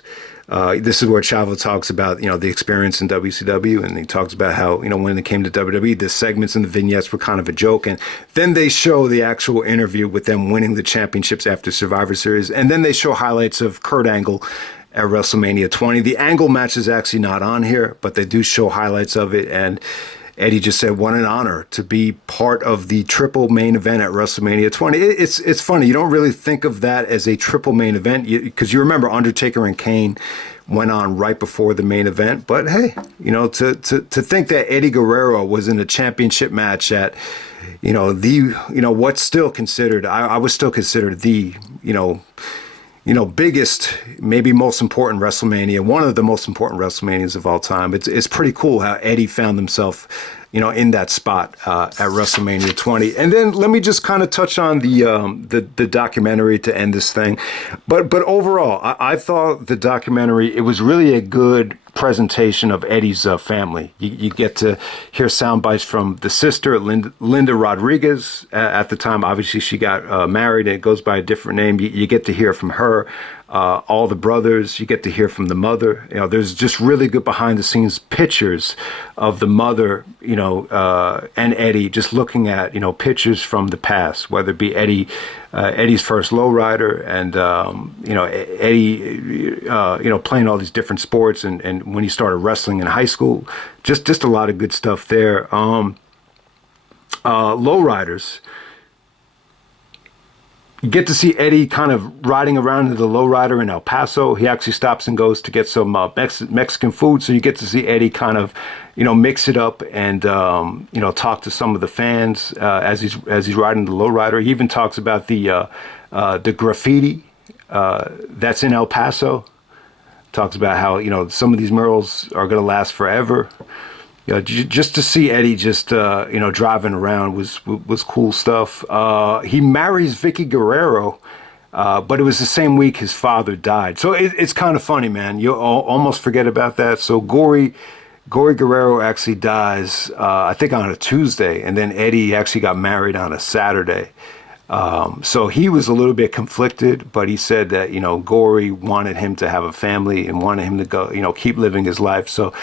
This is where Chavo talks about, the experience in WCW, and he talks about how, when it came to WWE, the segments and the vignettes were kind of a joke. And then they show the actual interview with them winning the championships after Survivor Series. And then they show highlights of Kurt Angle at WrestleMania 20. The Angle match is actually not on here, but they do show highlights of it. And Eddie just said, what an honor to be part of the triple main event at WrestleMania 20. It's funny. You don't really think of that as a triple main event because you remember Undertaker and Kane went on right before the main event. But hey, to think that Eddie Guerrero was in a championship match at, what's still considered, I was still considered the, biggest, maybe most important WrestleMania, one of the most important WrestleManias of all time. It's pretty cool how Eddie found himself, in that spot at WrestleMania 20. And then let me just kind of touch on the documentary to end this thing. But overall, I thought the documentary, it was really a good presentation of Eddie's family. You get to hear sound bites from the sister, Linda Rodriguez. At the time, obviously, she got married, and it goes by a different name. You get to hear from her. All the brothers, you get to hear from the mother. There's just really good behind the scenes pictures of the mother, and Eddie just looking at, pictures from the past, whether it be Eddie's first lowrider and, Eddie, playing all these different sports and when he started wrestling in high school, just a lot of good stuff there. Lowriders. You get to see Eddie kind of riding around in the lowrider in El Paso. He actually stops and goes to get some Mexican food. So you get to see Eddie kind of, mix it up and, talk to some of the fans as he's riding the lowrider. He even talks about the graffiti that's in El Paso. Talks about how, some of these murals are going to last forever. Just to see Eddie just driving around was cool stuff. He marries Vicky Guerrero, but it was the same week his father died. So it's kind of funny, man. You almost forget about that. So Gory Guerrero actually dies, I think on a Tuesday, and then Eddie actually got married on a Saturday. So he was a little bit conflicted, but he said that, Gory wanted him to have a family and wanted him to go, keep living his life. So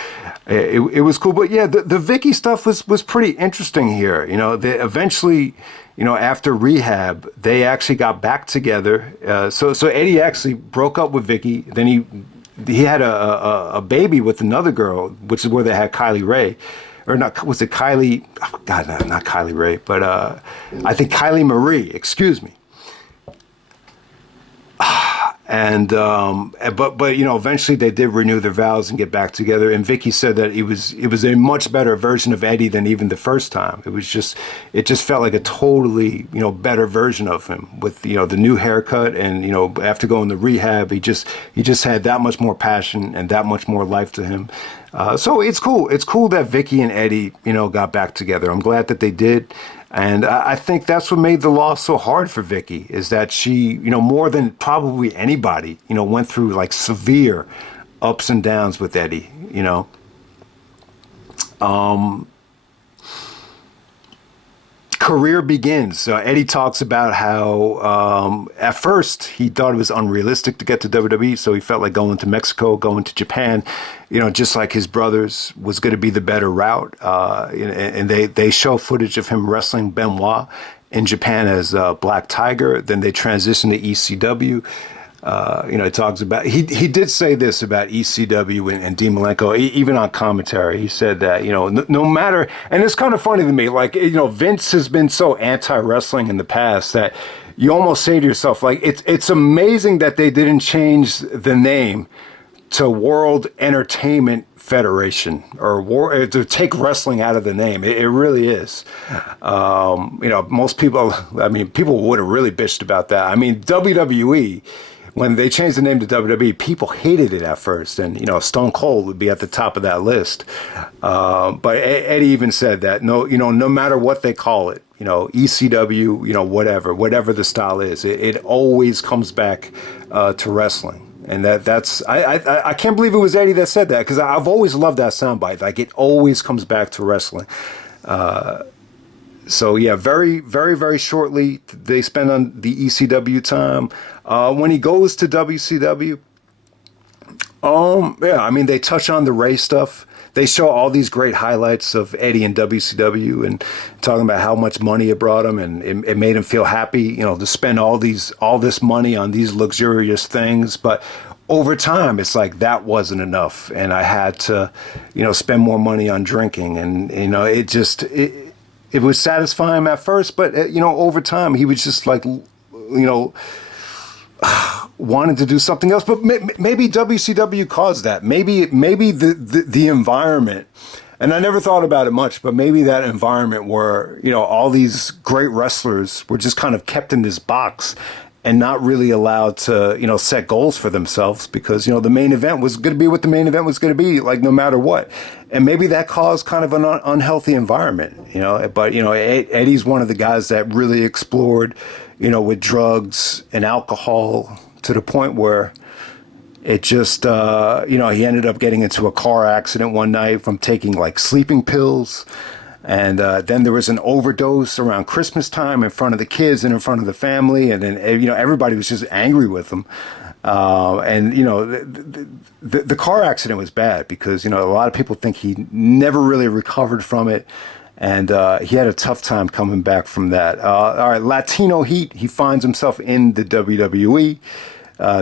it was cool. But yeah, the Vicky stuff was pretty interesting here. They eventually, after rehab, they actually got back together. So Eddie actually broke up with Vicky. Then he had a baby with another girl, which is where they had Kylie Ray. Or not, was it Kylie? Oh, God, not Kylie Ray, but I think Kylie Marie, excuse me. And but eventually they did renew their vows and get back together. And Vicky said that it was a much better version of Eddie than even the first time. It just felt like a totally better version of him with the new haircut, and after going to rehab, he just had that much more passion and that much more life to him. So it's cool. It's cool that Vicky and Eddie got back together. I'm glad that they did. And I think that's what made the loss so hard for Vicky, is that she, more than probably anybody, went through like severe ups and downs with Eddie, Career begins. Eddie talks about how at first he thought it was unrealistic to get to WWE, so he felt like going to Mexico, going to Japan, just like his brothers, was going to be the better route. And they show footage of him wrestling Benoit in Japan as Black Tiger. Then they transition to ECW. He talks about, he did say this about ECW and Dean Malenko, even on commentary. He said that, no matter, and it's kind of funny to me, like, Vince has been so anti-wrestling in the past that you almost say to yourself, like, it's amazing that they didn't change the name to World Entertainment Federation, or to take wrestling out of the name. It really is. Most people, people would have really bitched about that. WWE, when they changed the name to WWE, people hated it at first, and Stone Cold would be at the top of that list. But Eddie even said that no matter what they call it, ECW, whatever the style is, it always comes back to wrestling. And that's I can't believe it was Eddie that said that, because I've always loved that soundbite. Like, it always comes back to wrestling. So yeah, very, very, very shortly they spend on the ECW time. When he goes to WCW, they touch on the Ray stuff. They show all these great highlights of Eddie in WCW and talking about how much money it brought him, and it made him feel happy, to spend all this money on these luxurious things. But over time, it's like that wasn't enough, and I had to, spend more money on drinking, and it was satisfying at first, but over time he was just like, wanted to do something else. But maybe WCW caused that. Maybe the environment, and I never thought about it much, but maybe that environment where all these great wrestlers were just kind of kept in this box and not really allowed to set goals for themselves, because the main event was going to be what the main event was going to be, like, no matter what. And maybe that caused kind of an unhealthy environment, but Eddie's one of the guys that really explored with drugs and alcohol, to the point where it just he ended up getting into a car accident one night from taking like sleeping pills. And then there was an overdose around Christmas time in front of the kids and in front of the family. And then, everybody was just angry with him. The car accident was bad because, a lot of people think he never really recovered from it. And he had a tough time coming back from that. All right, Latino Heat, he finds himself in the WWE.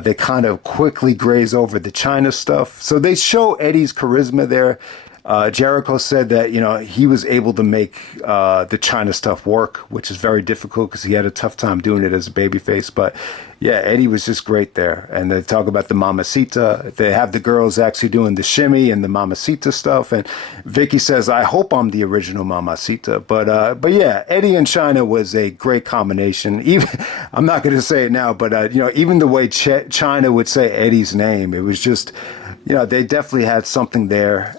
They kind of quickly graze over the China stuff. So they show Eddie's charisma there. Jericho said that, he was able to make the China stuff work, which is very difficult because he had a tough time doing it as a babyface. But yeah, Eddie was just great there. And they talk about the Mamacita. They have the girls actually doing the shimmy and the Mamacita stuff. And Vicky says, I hope I'm the original Mamacita. But yeah, Eddie and China was a great combination. Even I'm not going to say it now, but even the way China would say Eddie's name, it was just, they definitely had something there,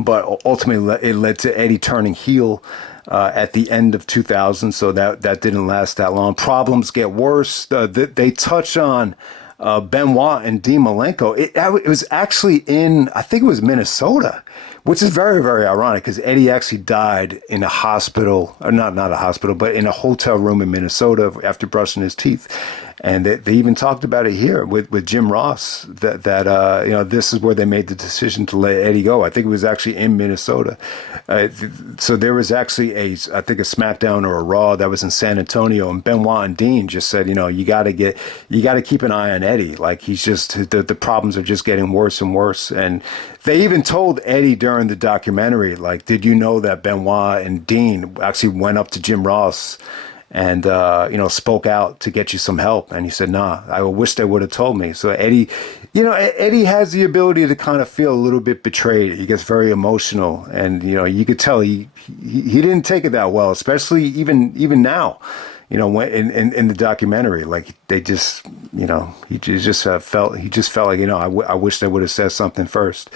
but ultimately it led to Eddie turning heel at the end of 2000, so that didn't last that long. Problems get worse. They touch on Benoit and Dean Malenko. It was actually I think it was Minnesota, which is very, very ironic because Eddie actually died in a hospital, or not a hospital, but in a hotel room in Minnesota after brushing his teeth. And they even talked about it here with Jim Ross, that this is where they made the decision to let Eddie go. I think it was actually in Minnesota. So there was actually I think a SmackDown or a Raw that was in San Antonio, and Benoit and Dean just said, you got to keep an eye on Eddie. Like, he's just, the problems are just getting worse and worse. And they even told Eddie during the documentary, like, did you know that Benoit and Dean actually went up to Jim Ross and, spoke out to get you some help? And he said, nah, I wish they would have told me. So Eddie, Eddie has the ability to kind of feel a little bit betrayed. He gets very emotional, and, you could tell he didn't take it that well, especially even now, when in the documentary, like, they just, he just felt like, I wish they would have said something first.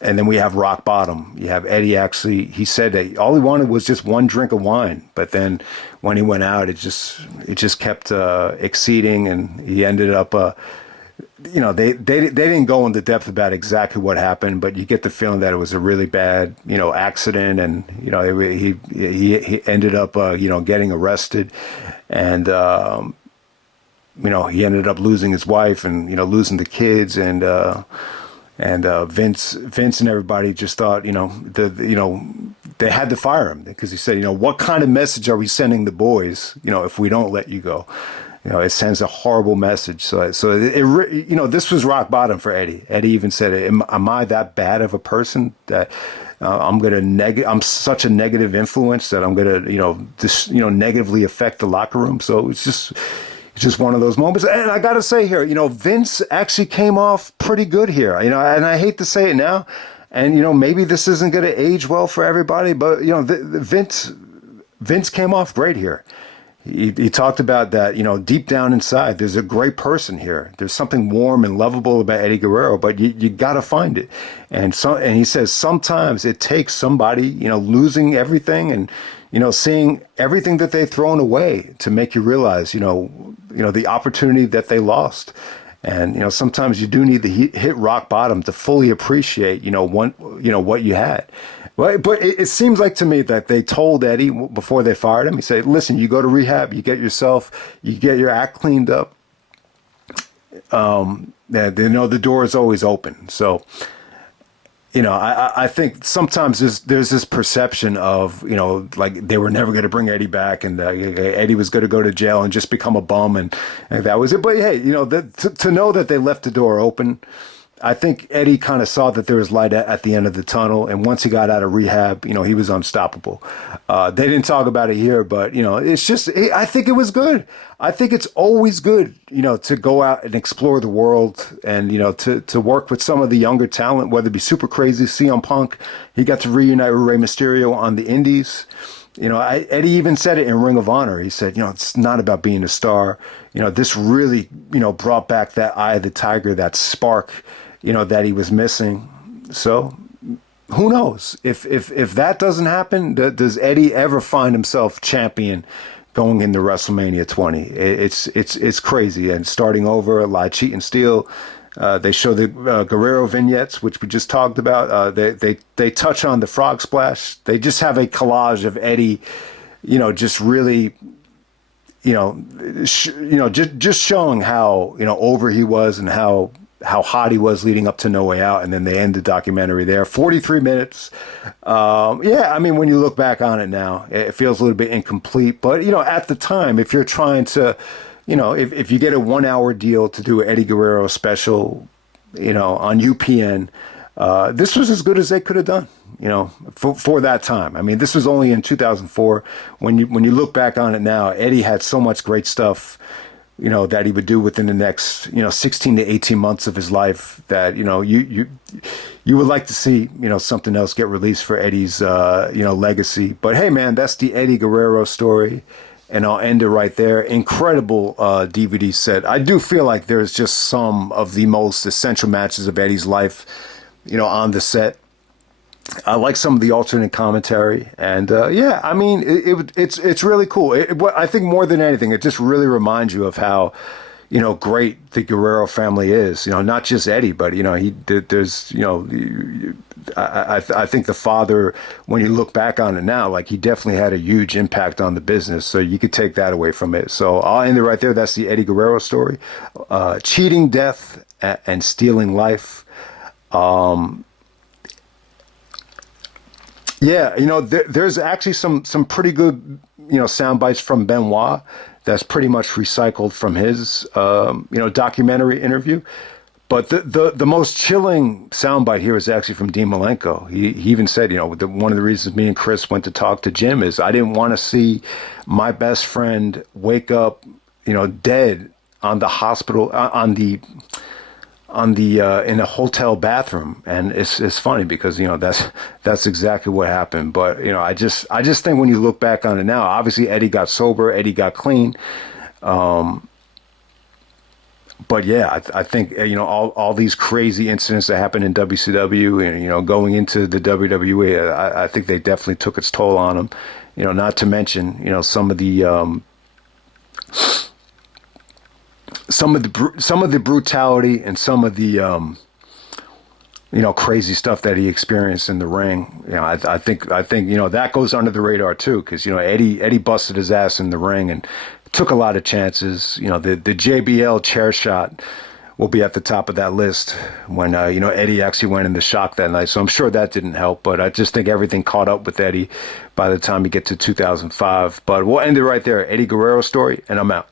And then we have rock bottom. You have Eddie he said that all he wanted was just one drink of wine. But then when he went out, it just kept exceeding, and he ended up, they didn't go into depth about exactly what happened, but you get the feeling that it was a really bad, accident, and, he ended up, getting arrested, and, he ended up losing his wife and, losing the kids, and Vince and everybody just thought, they had to fire him because he said, what kind of message are we sending the boys, if we don't let you go? It sends a horrible message. So this was rock bottom for Eddie. Eddie even said, am I that bad of a person that I'm such a negative influence that I'm gonna, negatively affect the locker room? So it's just one of those moments. And I got to say here, Vince actually came off pretty good here, and I hate to say it now, and, maybe this isn't going to age well for everybody, but, Vince came off great here. He talked about that, deep down inside, there's a great person here. There's something warm and lovable about Eddie Guerrero, but you got to find it. And he says sometimes it takes somebody, losing everything and, seeing everything that they've thrown away to make you realize, the opportunity that they lost. And, sometimes you do need to hit rock bottom to fully appreciate, what you had. But it seems like to me that they told Eddie before they fired him, he said, listen, you go to rehab, you get your act cleaned up. The door is always open. So, I think sometimes there's this perception of, like they were never going to bring Eddie back, and Eddie was going to go to jail and just become a bum, and that was it. But hey, to know that they left the door open, I think Eddie kind of saw that there was light at the end of the tunnel, and once he got out of rehab, he was unstoppable. They didn't talk about it here, but it's just, I think it was good. I think it's always good, to go out and explore the world, and to work with some of the younger talent, whether it be Super Crazy, CM Punk. He got to reunite with Rey Mysterio on the Indies. Eddie even said it in Ring of Honor. He said, it's not about being a star. This really, brought back that eye of the tiger, that spark, that he was missing. So who knows if that doesn't happen, does Eddie ever find himself champion going into WrestleMania 20? It's crazy. And starting over, a lot of cheat and steal. They show the Guerrero vignettes, which we just talked about. They touch on the Frogsplash. They just have a collage of Eddie, just really, just showing how over he was and how hot he was leading up to No Way Out, and then they end the documentary there. 43 minutes. When you look back on it now, it feels a little bit incomplete. But at the time, if you're trying to, if you get a 1 hour deal to do an Eddie Guerrero special, on UPN, this was as good as they could have done, for that time. I mean, this was only in 2004. When you look back on it now, Eddie had so much great stuff, that he would do within the next, 16 to 18 months of his life that, you would like to see, something else get released for Eddie's, legacy. But hey, man, that's the Eddie Guerrero story. And I'll end it right there. Incredible DVD set. I do feel like there's just some of the most essential matches of Eddie's life, on the set. I like some of the alternate commentary, and it's really cool. I think more than anything, it just really reminds you of how, great the Guerrero family is. Not just Eddie, but there's I think the father, when you look back on it now, like he definitely had a huge impact on the business. So you could take that away from it. So I'll end it right there. That's the Eddie Guerrero story. Cheating death and stealing life. Yeah, there's actually some pretty good, sound bites from Benoit that's pretty much recycled from his, documentary interview. But the most chilling soundbite here is actually from Dean Malenko. He even said, one of the reasons me and Chris went to talk to Jim is I didn't want to see my best friend wake up, dead on the hospital, in a hotel bathroom. And it's funny because that's exactly what happened. But I just think when you look back on it now, obviously Eddie got sober, Eddie got clean, but yeah, I think all these crazy incidents that happened in WCW and going into the WWE, I think they definitely took its toll on him. Not to mention some of the brutality and some of the crazy stuff that he experienced in the ring. I think that goes under the radar too, because Eddie busted his ass in the ring and took a lot of chances. The JBL chair shot will be at the top of that list when Eddie actually went into shock that night. So I'm sure that didn't help, but I just think everything caught up with Eddie by the time you get to 2005. But we'll end it right there. Eddie Guerrero story, and I'm out.